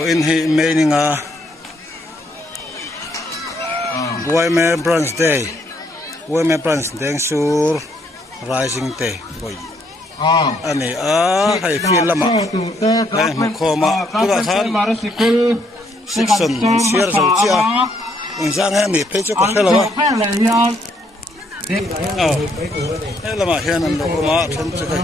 in hi meaninga Boime Branch Day Boime Branch Day sur rising day boy ani hai feel lama hai mukoma tuga khan section share zo chia injang he ni phechu ko khelawa helama hian an lokoma than chu kai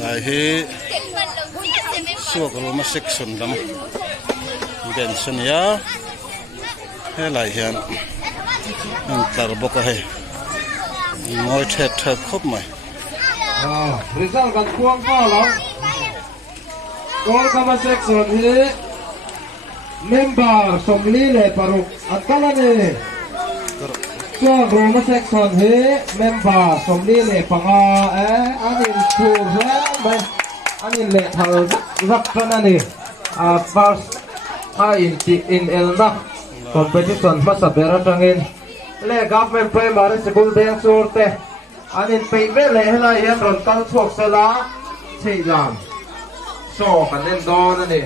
lai hi suak roma section lam ben sonia he lai hian an tar boka he moi the khop mai result kan kuang ko lo gol kama section hi member somli le paruk akalane so roma section hi member somli le panga anin tur he anin le thal rak kanani first in elna competition masabera tangin le government primary school deng surte anin peive le hela yan ron kal thuak sala cheilam so kanen don ani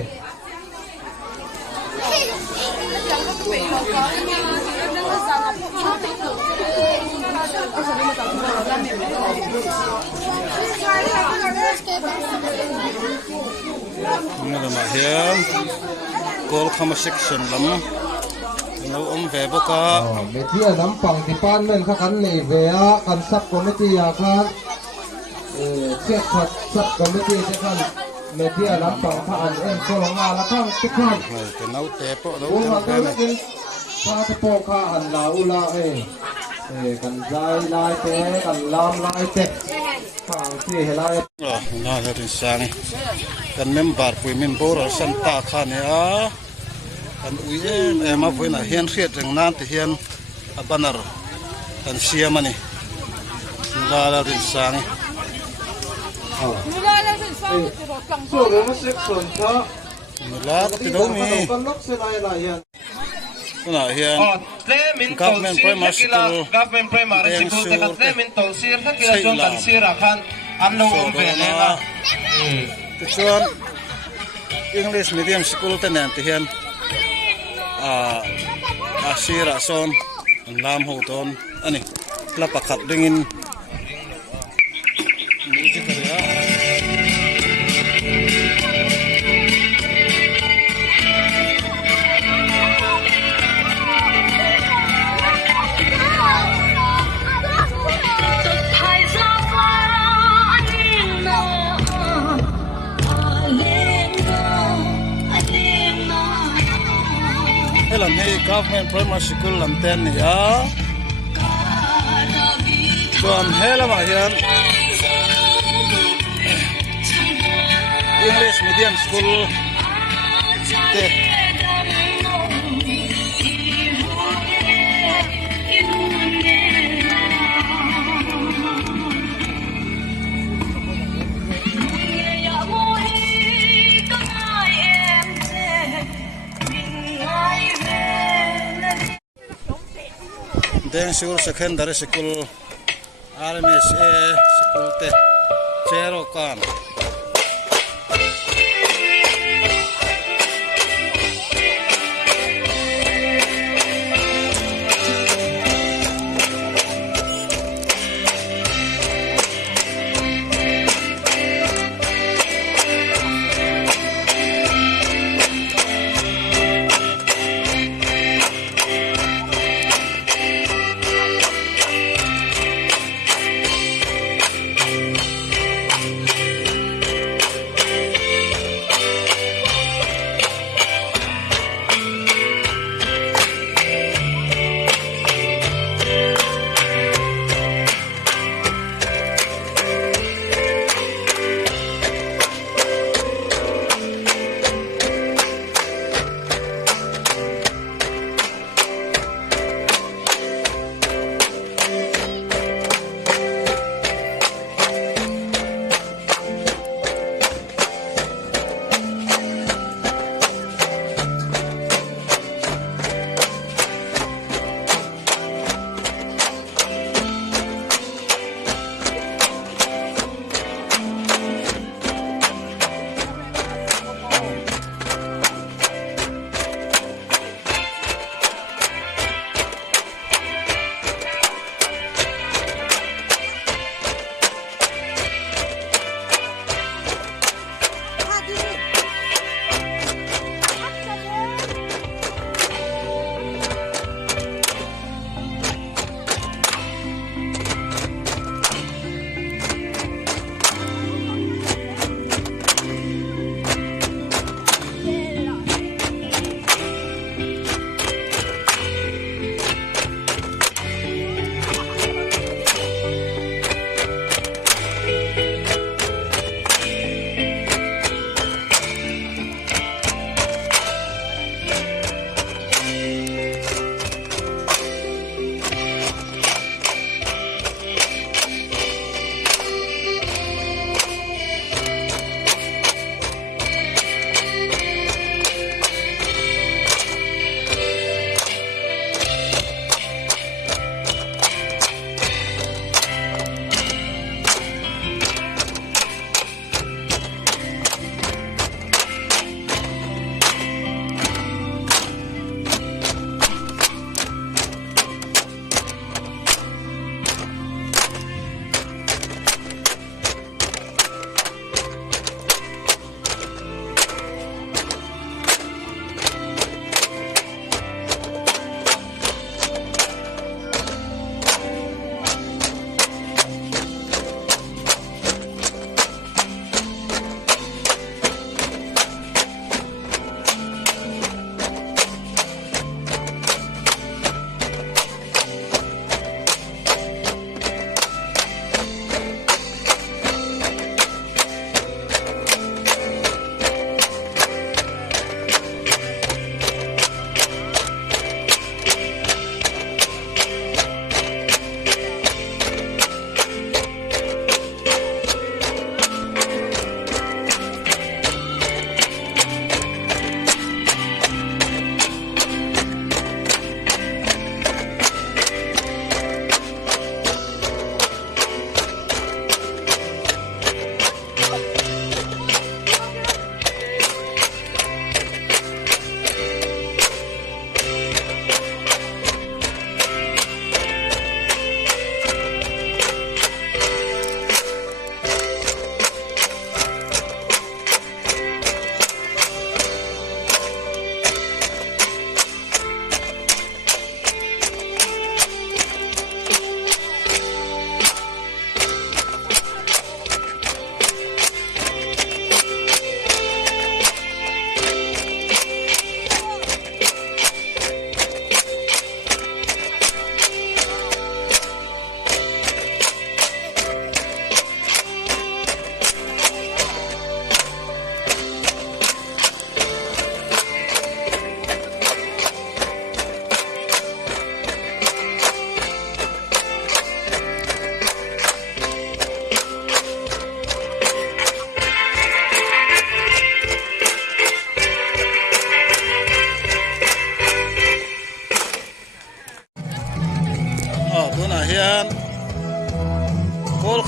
ngala hian kol khama section lam no ve boka media lampang department kha kan nei ve a kan sub committee a kha check sub committee te khan media lampang kha an en ko nga la khang ti khan ke nau te po lo ka ni pa te po kha an la ula kan zai lai te kan lam lai te khang ti helai na la rin sang kan member pui member san ta khan ya kan uye ma voina hian riat reng nan te hian a banner kan siamani la rin sang so roma section kha la ti do mi kan lok se lai lai yan na hian government primary school te kan min tol sir kha kila chon kan sira khan anno ve le na chuan English medium school te nen te hian sira son lam ho ton ani la pakhat dingin music area Hello, hey, government primary school lamten ya. Tuan hello mahian. English medium school. Deng school secondary school RMSA school te zero kan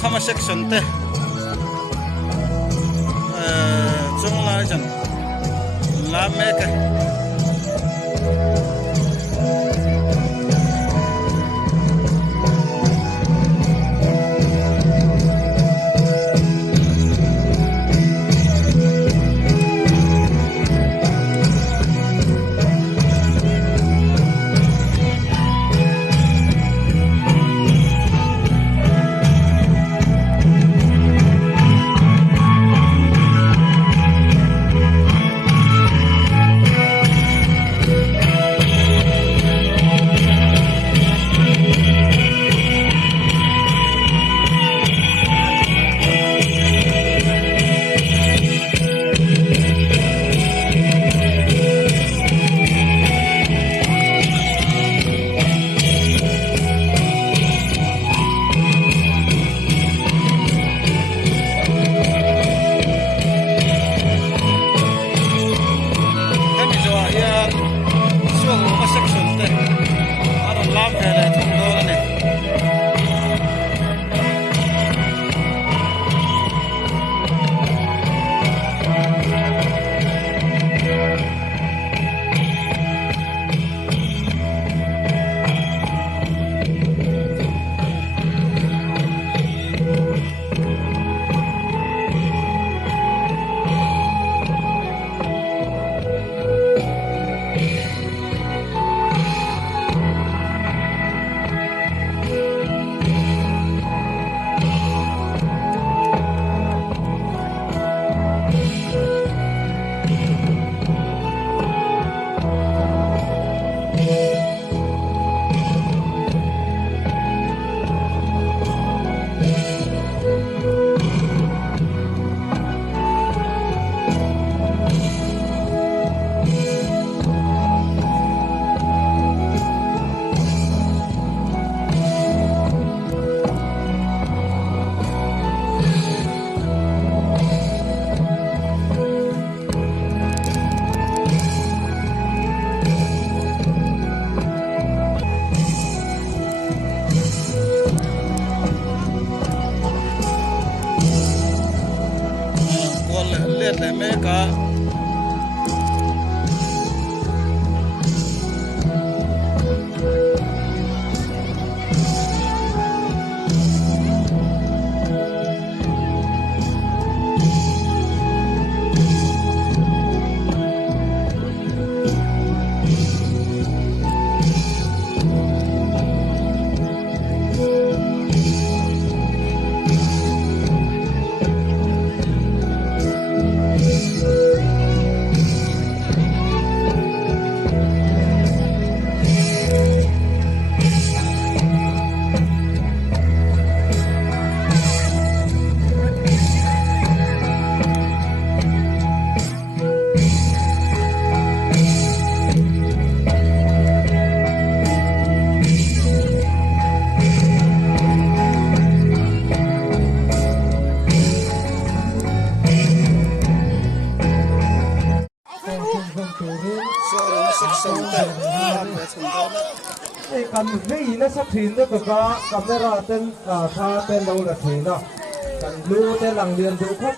khama section te chung lai chan la me ka le me ka kan vi na sa thin da ka camera ten tha ten lo la thin na kan lu te lang lian du khat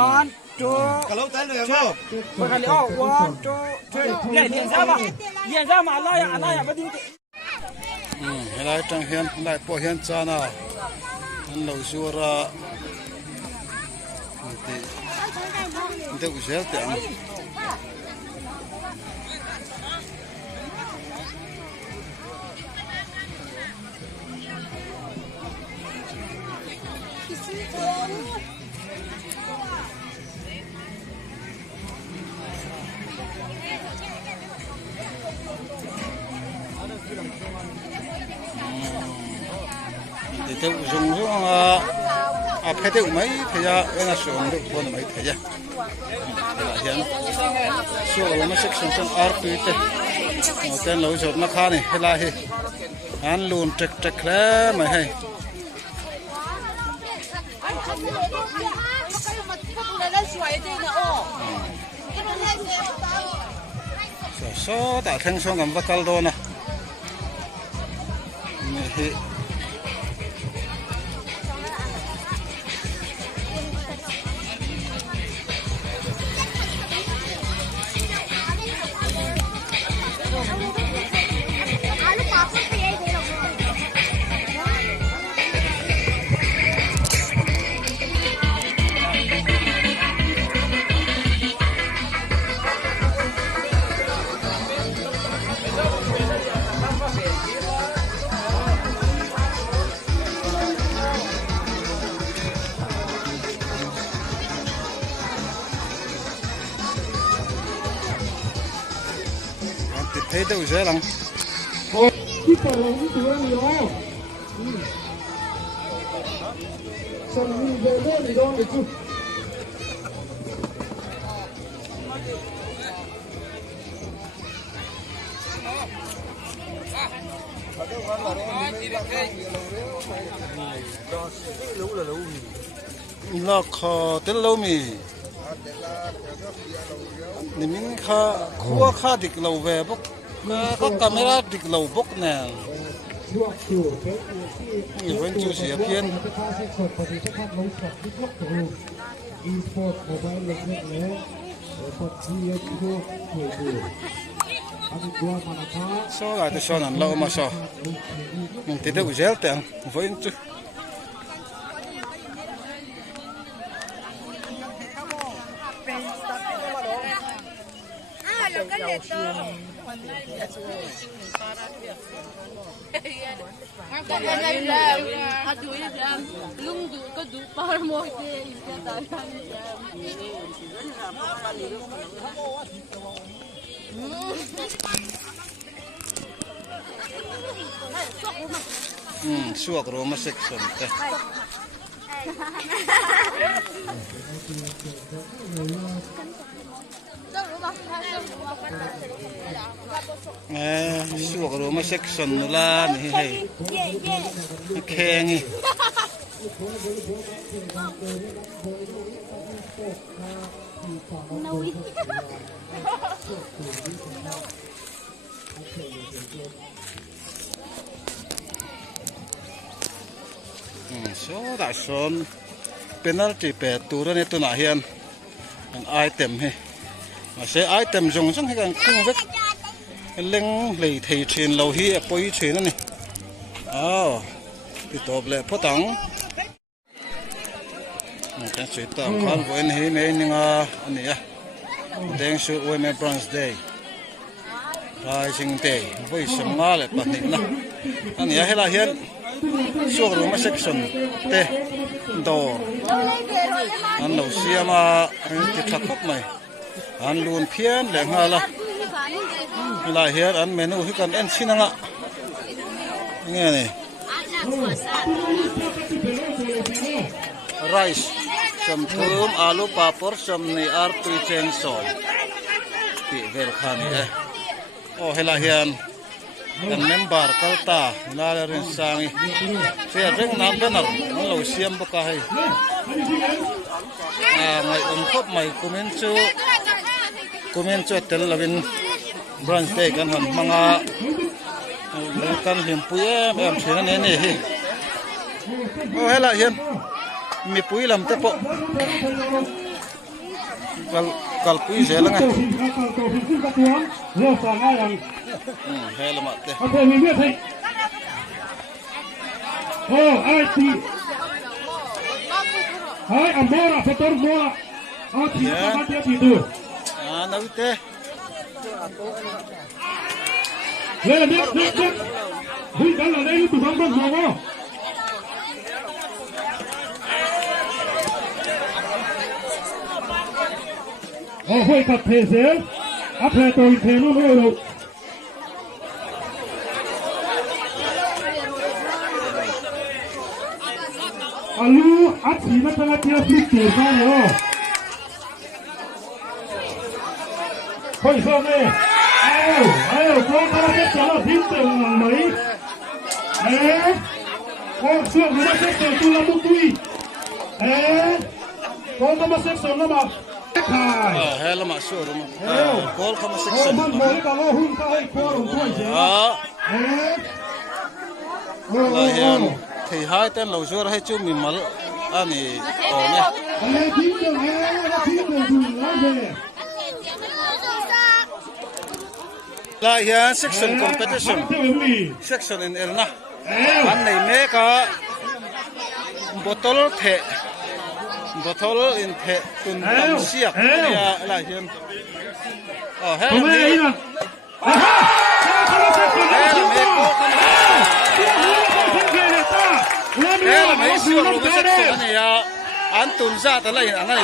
1 2 Kalau tan le mo. Bakali 1 2 3 ya lian sama Allah ya badi Helai tang hian lai po hian chana an lo sura te usel te ang te dùng dùng phải tiêu mấy thì ra nó xuống được con mấy thì ra là hiện số nó sẽ sinh trong RP te tên lối chốt nó khá này hay là hi anh luôn trật trật thế mà hay số đã thành số ngầm bakal đó nè thấy đâu dễ lắm. Cái tờ này cái tựa này đó. Xong mình về đây thì đó được chứ. Nó khó tên lâu mì. Mình khá khua khá địch lâu về bốc có camera địch lâu bốc nè mình vẫn chưa xỉa phiên số lại từ số nằm lâu mà số mình thấy được dễ tiền với chứ suak rumah section teh suak rumah section lah nih hey kengi số đại số penalty pe tu ra ne tu na hian an item he mà sẽ item dùng sang cái cung vết leng lei thei thin lo hi poi thin ani ti top le photang cái chuyện tang khan voin hi nei ninga ani a deng su Remembrance Day Rising Day voi samnga le pa ni na ani a hela hian suak ruma section te do an lo siama ti thakop mai an lun phian le nga la hian an menu hi kan en sinanga nghe này rice som thum alu papor som ni artu chen som pi vel khani hela hian dan member kalta la rin sangi se reng nam benar lo siam boka hai ngai khop mai comment chu tel lavin branch day kan han manga kan him puye em thina ne ne hi hela hian mi pui lam te po kal pui se la nga he la ma te ai ti hai amora fator moa ti ka te ti tu na te le hui kan la dei tu bang bang mo hui ka pe se a pe to i pe no no alu ati na tala tia flitte sa yo hoi so me ko ka ke chala din te mai ko su ma ke tu la mu tui ko ka ma se so na ma he la ma su ro ma kol kama section man mo ka lo hun ka hai ko ro ko je la hian thei hai ten lo zor hai chu mi mal ani o ne la hian section competition section in elna an nei me ka botol in the tun tam siak ya la hian he mấy siêu rồi cái section này anh tuần ra tới đây anh này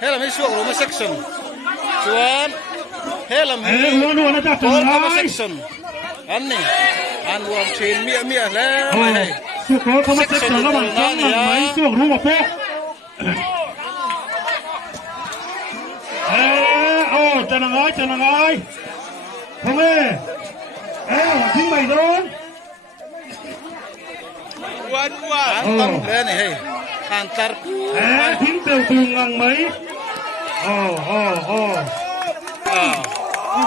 thế là mấy siêu rồi cái section chuan thế là mấy cái section anh này anh uống trên mía lên này section nó bằng trắng là mấy siêu rồi mà phê chân ơi không ê chính mày rồi anh tâm lên này anh tar chính tiêu tường ngang mấy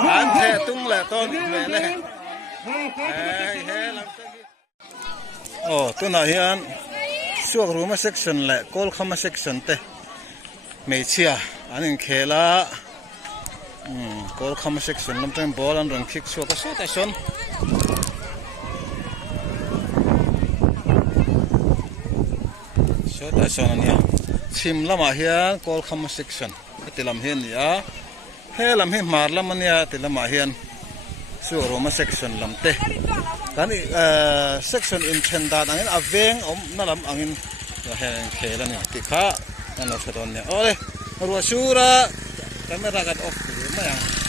anh sẽ tung là con mẹ này tôi nói hiện suốt room section lại call khama section te mấy chia anh kể là call khama section làm trên ball anh run kick suốt cái số tại son số tại son anh chim lắm à hiện call khama section cái làm hiện ya he làm hiện mar lắm anh ya làm à hiện suốt room section làm te cái section in Chendat angin aveng na lam angin hen khela ni tikha ano sa don ne ole ruasura camera kat off ma yang